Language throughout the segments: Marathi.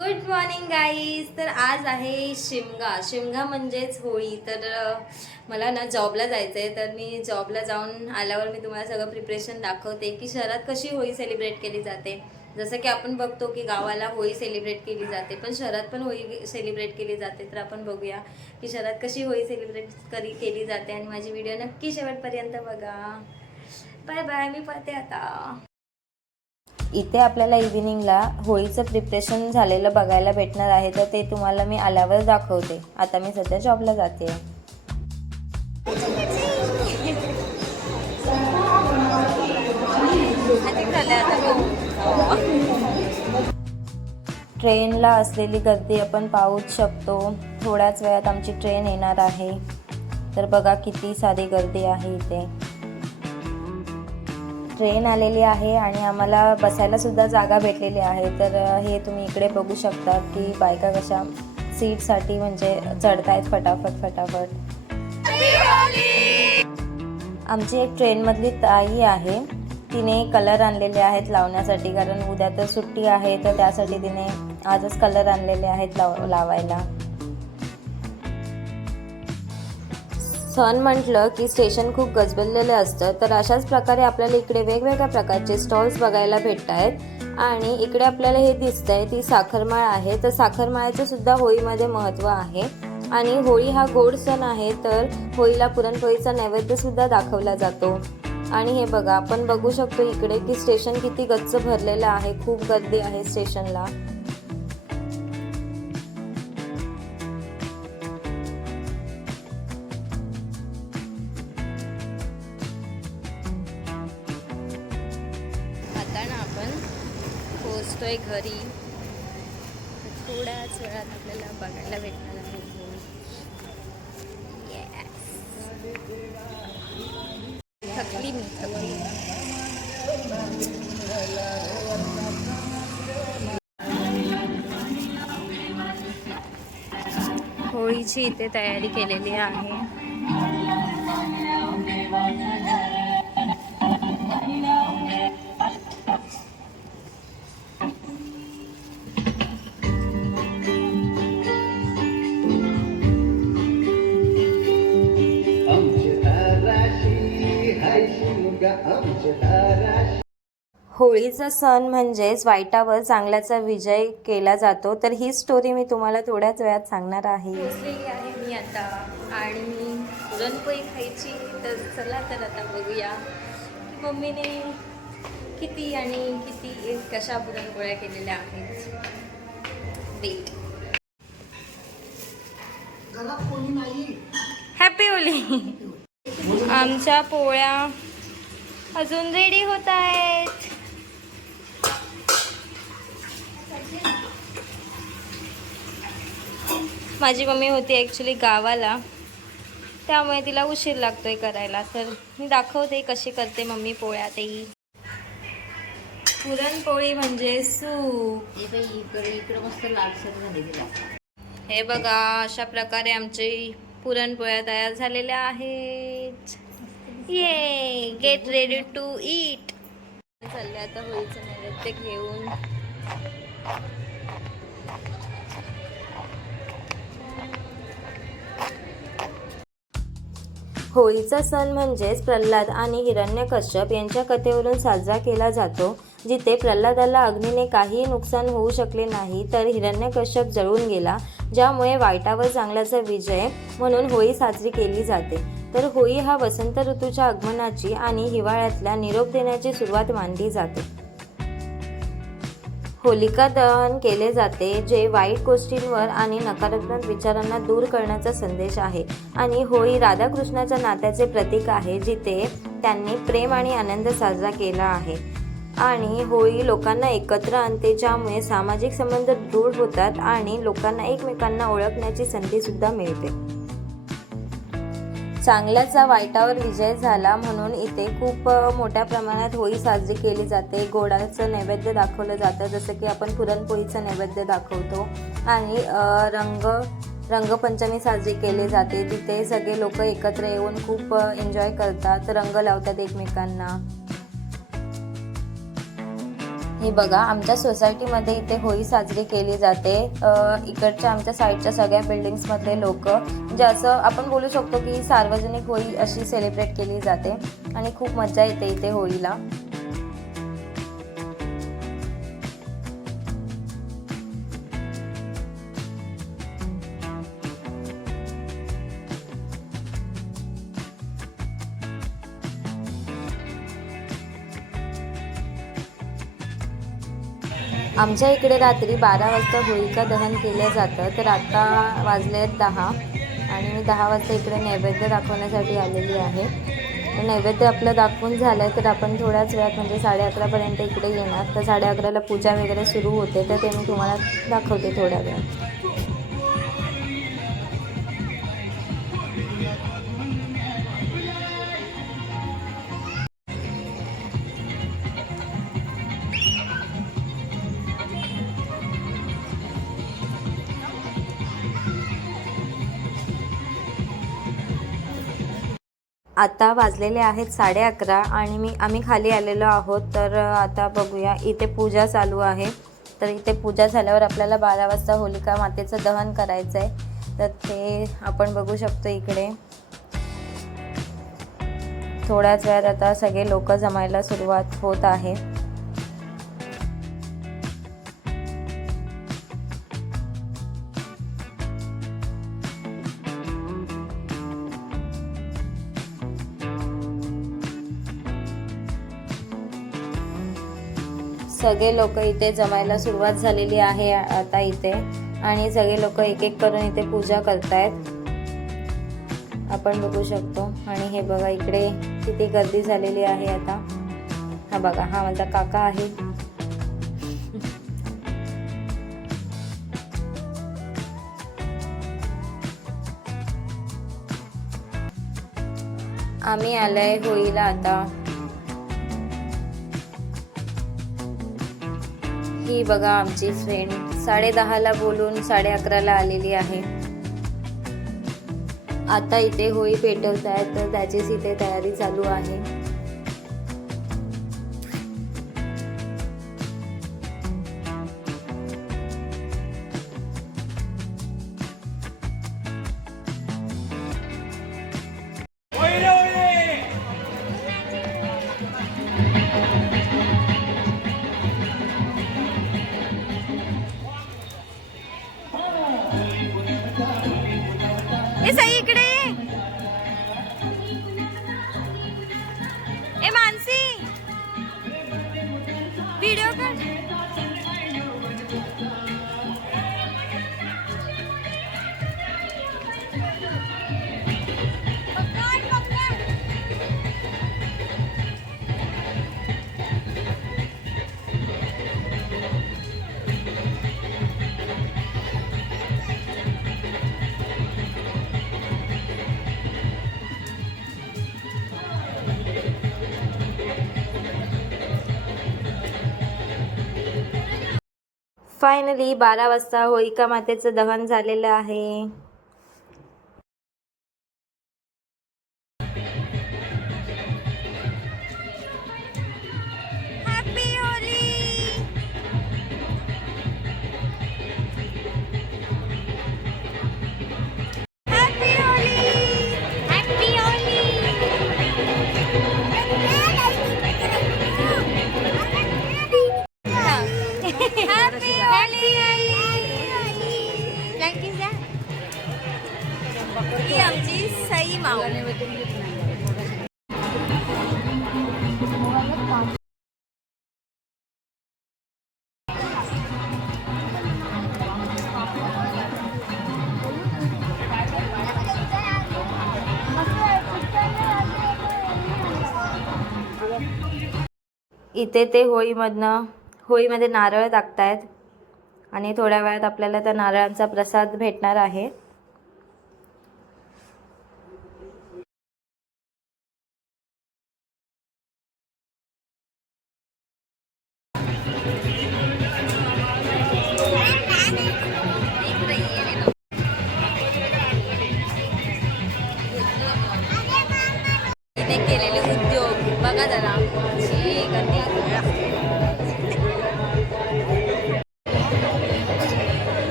गुड मॉर्निंग गाईज तर आज आहे शिमगा. शिमगा म्हणजेच होळी. तर मला ना जॉबला जायचं आहे तर मी जॉबला जाऊन आल्यावर मी तुम्हाला सगळं प्रिपरेशन दाखवते की शहरात कशी होळी सेलिब्रेट केली जाते. जसं की आपण बघतो की गावाला होळी सेलिब्रेट केली जाते पण शहरात पण होळी सेलिब्रेट केली जाते. तर आपण बघूया की शहरात कशी होळी सेलिब्रेट करी केली जाते. आणि माझी व्हिडिओ नक्की शेवटपर्यंत बघा. बाय बाय मी पाहते आता. इथे आपल्याला इव्हिनिंगला होळीचं प्रिपरेशन झालेलं बघायला भेटणार आहे तर ते तुम्हाला मी आल्यावर दाखवते. आता मी सध्या जॉबला जाते. ट्रेनला असलेली गर्दी आपण पाहूच शकतो. थोड्याच वेळात आमची ट्रेन येणार आहे. तर बघा किती सारी गर्दी आहे इथे. ट्रेन आलेली आहे आणि आम्हाला बसायला सुद्धा जागा भेटलेली आहे. तर हे तुम्ही इकडे बघू शकता की बायका कशा सीटसाठी म्हणजे चढतायत फटाफट फटाफट. आमची एक ट्रेनमधली ताई आहे. तिने कलर आणलेले आहेत लावण्यासाठी कारण उद्या तर सुट्टी आहे तर त्यासाठी तिने आजच कलर आणलेले आहेत लाव लावायला. सण म्हटलं की स्टेशन खूप गजबजलेलं असतं तर अशाच प्रकारे आपल्याला इकडे वेगवेगळ्या प्रकारचे स्टॉल्स बघायला भेटत आहेत आणि इकडे आपल्याला हे दिसतंय ती साखरमाळ आहे. तर साखरमाळ्याचं सुद्धा होळीमध्ये महत्त्व आहे. आणि होळी हा गोड सण आहे तर होळीला पुरणपोळीचा नैवेद्य सुद्धा दाखवला जातो. आणि हे बघा आपण बघू शकतो इकडे की स्टेशन किती गच्च भरलेलं आहे खूप गर्दी आहे स्टेशनला. पोचतोय घरी. थोड्याच वेळात आपल्याला बघायला भेटणार आहे. होळी. थकली मी थकली. होळीची इथे तयारी केलेली आहे. होळीचा सण म्हणजेच वाईटावर चांगल्याचा विजय केला जातो. तर ही स्टोरी मी तुम्हाला थोड्याच वेळात सांगणार आहे. पोचलेली आहे मी आता आणि पुरणपोळी खायची. तर चला तर आता बघूया. की मम्मीने किती आणि किती कशा पुरणपोळ्या केलेल्या आहेत? वेट हॅपी होली आमच्या पोळ्या अजून रेडी होत आहेत. माझी मम्मी होती ॲक्च्युली गावाला. त्यामुळे तिला उशीर लागतोय करायला. तर मी दाखवते कशी करते मम्मी पोळ्या ते. पुरणपोळी म्हणजे सूप. इकडे मस्त लालसर झाली हे बघा अशा प्रकारे आमचे पुरणपोळ्या तयार झालेल्या आहेत. ये गेट रेडी टू ईट चालले आता होळीचं नैवेद्य घेऊन. होळीचा सण म्हणजेच प्रल्हाद आणि हिरण्यकश्यप यांच्या कथेवरून साजरा केला जातो जिथे प्रल्हादाला अग्नीने काहीही नुकसान होऊ शकले नाही तर हिरण्यकश्यप जळून गेला ज्यामुळे वाईटावर चांगल्याचा विजय म्हणून होळी साजरी केली जाते. तर होळी हा वसंत ऋतूच्या आगमनाची आणि हिवाळ्यातल्या निरोप देण्याची सुरुवात मानली जाते. होलिका दहन केले जाते जे वाईट गोष्टींवर आणि नकारात्मक विचारांना दूर करण्याचा संदेश आहे. आणि होळी राधाकृष्णाच्या नात्याचे प्रतीक आहे जिथे त्यांनी प्रेम आणि आनंद साजरा केला आहे. आणि होळी लोकांना एकत्र आणते ज्यामुळे सामाजिक संबंध दृढ होतात आणि लोकांना एकमेकांना ओळखण्याची संधीसुद्धा मिळते. चांगल्याचा वाईटावर विजय झाला म्हणून इथे खूप मोठ्या प्रमाणात होळी साजरी केली जाते. गोडाचं नैवेद्य दाखवलं जातं जसं की आपण पुरणपोळीचं नैवेद्य दाखवतो. आणि रंग रंगपंचमी साजरी केली जाते. तिथे सगळे लोक एकत्र येऊन खूप एन्जॉय करतात रंग लावतात एकमेकांना. हे बघा आमच्या सोसायटीमध्ये इथे होळी साजरी केली जाते. इकडच्या आमच्या साईडच्या सगळ्या बिल्डिंग्समधले लोक म्हणजे असं आपण बोलू शकतो की सार्वजनिक होळी अशी सेलिब्रेट केली जाते. आणि खूप मजा येते इथे होळीला. आमच्या इकडे रात्री बारा वाजता होळिका दहन केलं जातं तर आता वाजले आहेत दहा. आणि मी दहा वाजता इकडे नैवेद्य दाखवण्यासाठी आलेली आहे. नैवेद्य आपलं दाखवून झालं आहे तर आपण थोड्याच वेळात म्हणजे साडे अकरापर्यंत इकडे येणार. तर साडे अकराला पूजा वगैरे सुरू होते तर ते मी तुम्हाला दाखवते थोड्या वेळात. आता वाजलेले आहेत साडे अकरा आणि मी आम्ही खाली आलेलो आहोत. तर आता बघूया इथे पूजा चालू आहे. तर इथे पूजा झाल्यावर आपल्याला बारा वाजता होलिका मातेचं दहन करायचं आहे तर ते आपण बघू शकतो इकडे. थोड्याच वेळात आता सगळे लोक जमायला सुरुवात होत आहे. सगळे लोक इथे जमायला सुरुवात झालेली आहे आता इथे. आणि सगळे लोक एक एक करून इथे पूजा करतायत. आपण बघू शकतो. आणि हे बघा इकडे किती गर्दी झालेली आहे आता. हा बघा हा माझा काका आहे. आम्ही आलोय होळीला आता. ही बघा आमची फ्रेंड साडे दहाला बोलून साडे अकराला आलेली आहे. आता इथे होळी पेटवत आहे तर त्याचीच इथे तयारी चालू आहे. फायनली बारा वाजता होळिका मातेचं दहन झालेलं आहे. पाव इथे ते होळीमधनं होळीमध्ये नारळ टाकतायत आणि थोड्या वेळात आपल्याला त्या नारळांचा प्रसाद भेटणार आहे.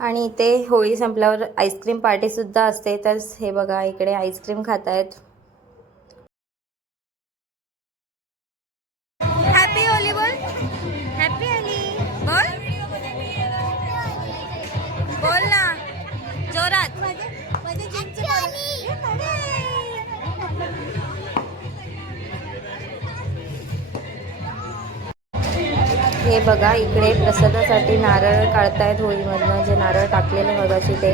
आणि इथे होळी संपल्यावर आईस्क्रीम पार्टीसुद्धा असते. तर हे बघा इकडे आईस्क्रीम खात आहेत हे बघा इकडे प्रसादासाठी नारळ काढतायत होळीमधनं जे नारळ टाकलेले मगाशी ते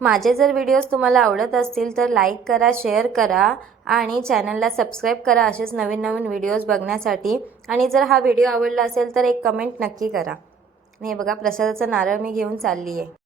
माझे जर व्हिडिओज तुम्हाला आवडत असतील तर लाईक करा शेअर करा आणि चॅनलला सबस्क्राईब करा असेच नवीन नवीन व्हिडिओज बघण्यासाठी. आणि जर हा व्हिडिओ आवडला असेल तर एक कमेंट नक्की करा. हे बघा प्रसादाचं नारळ मी घेऊन चालली आहे